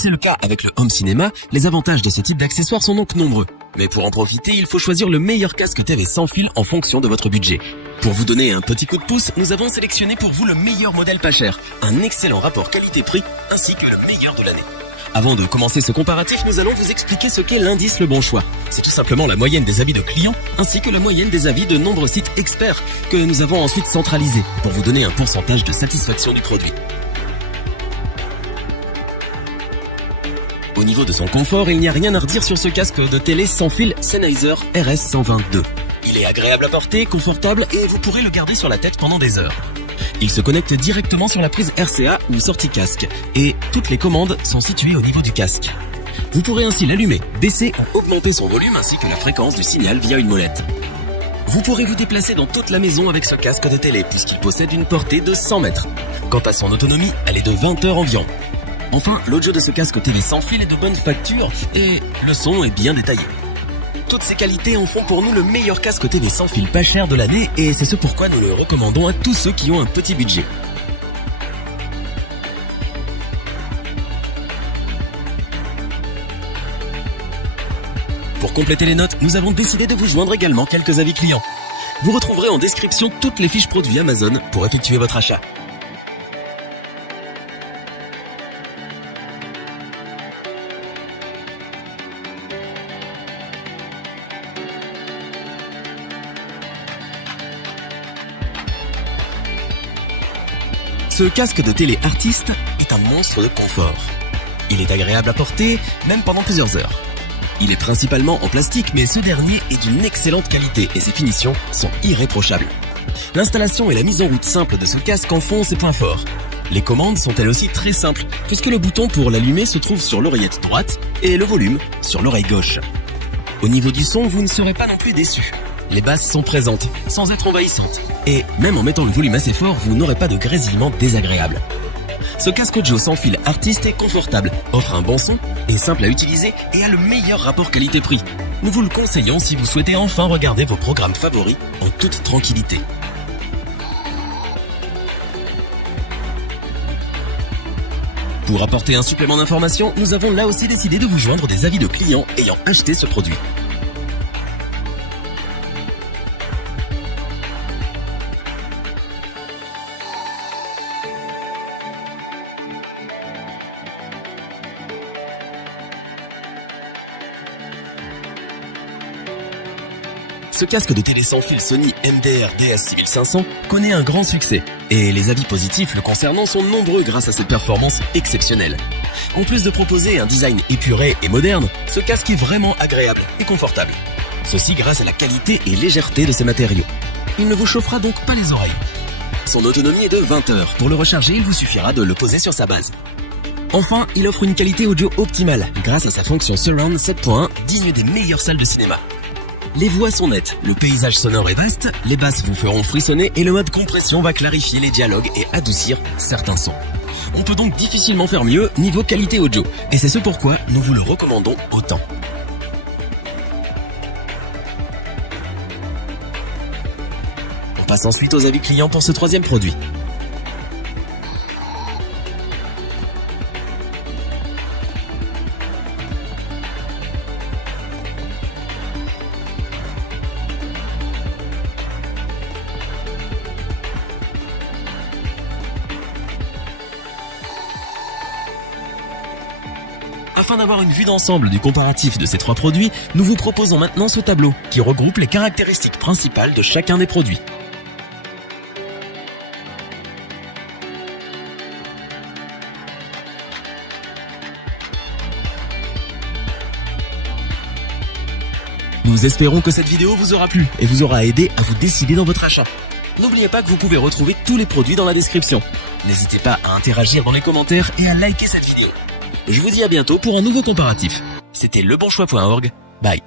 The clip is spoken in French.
c'est le cas avec le home cinéma, les avantages de ce type d'accessoires sont donc nombreux. Mais pour en profiter, il faut choisir le meilleur casque TV sans fil en fonction de votre budget. Pour vous donner un petit coup de pouce, nous avons sélectionné pour vous le meilleur modèle pas cher, un excellent rapport qualité-prix ainsi que le meilleur de l'année. Avant de commencer ce comparatif, nous allons vous expliquer ce qu'est l'indice Le Bon Choix. C'est tout simplement la moyenne des avis de clients ainsi que la moyenne des avis de nombreux sites experts que nous avons ensuite centralisés pour vous donner un pourcentage de satisfaction du produit. Au niveau de son confort, il n'y a rien à redire sur ce casque de télé sans fil Sennheiser RS122. Il est agréable à porter, confortable et vous pourrez le garder sur la tête pendant des heures. Il se connecte directement sur la prise RCA ou sortie casque et toutes les commandes sont situées au niveau du casque. Vous pourrez ainsi l'allumer, baisser ou augmenter son volume ainsi que la fréquence du signal via une molette. Vous pourrez vous déplacer dans toute la maison avec ce casque de télé puisqu'il possède une portée de 100 mètres. Quant à son autonomie, elle est de 20 heures environ. Enfin, l'audio de ce casque TV sans fil est de bonne facture et le son est bien détaillé. Toutes ces qualités en font pour nous le meilleur casque TV sans fil pas cher de l'année et c'est ce pourquoi nous le recommandons à tous ceux qui ont un petit budget. Pour compléter les notes, nous avons décidé de vous joindre également quelques avis clients. Vous retrouverez en description toutes les fiches produits Amazon pour effectuer votre achat. Ce casque de télé artiste est un monstre de confort. Il est agréable à porter, même pendant plusieurs heures. Il est principalement en plastique, mais ce dernier est d'une excellente qualité et ses finitions sont irréprochables. L'installation et la mise en route simple de ce casque en font ses points forts. Les commandes sont elles aussi très simples, puisque le bouton pour l'allumer se trouve sur l'oreillette droite et le volume sur l'oreille gauche. Au niveau du son, vous ne serez pas non plus déçus. Les basses sont présentes, sans être envahissantes. Et même en mettant le volume assez fort, vous n'aurez pas de grésillement désagréable. Ce casque audio sans fil artiste est confortable, offre un bon son, est simple à utiliser et a le meilleur rapport qualité-prix. Nous vous le conseillons si vous souhaitez enfin regarder vos programmes favoris en toute tranquillité. Pour apporter un supplément d'information, nous avons là aussi décidé de vous joindre des avis de clients ayant acheté ce produit. Ce casque de télé sans fil Sony MDR DS6500 connaît un grand succès et les avis positifs le concernant sont nombreux grâce à ses performances exceptionnelles. En plus de proposer un design épuré et moderne, ce casque est vraiment agréable et confortable. Ceci grâce à la qualité et légèreté de ses matériaux. Il ne vous chauffera donc pas les oreilles. Son autonomie est de 20 heures. Pour le recharger, il vous suffira de le poser sur sa base. Enfin, il offre une qualité audio optimale grâce à sa fonction Surround 7.1 digne des meilleures salles de cinéma. Les voix sont nettes, le paysage sonore est vaste, les basses vous feront frissonner et le mode compression va clarifier les dialogues et adoucir certains sons. On peut donc difficilement faire mieux niveau qualité audio, et c'est ce pourquoi nous vous le recommandons autant. On passe ensuite aux avis clients pour ce troisième produit. Afin d'avoir une vue d'ensemble du comparatif de ces trois produits, nous vous proposons maintenant ce tableau qui regroupe les caractéristiques principales de chacun des produits. Nous espérons que cette vidéo vous aura plu et vous aura aidé à vous décider dans votre achat. N'oubliez pas que vous pouvez retrouver tous les produits dans la description. N'hésitez pas à interagir dans les commentaires et à liker cette vidéo. Je vous dis à bientôt pour un nouveau comparatif. C'était lebonchoix.org. Bye.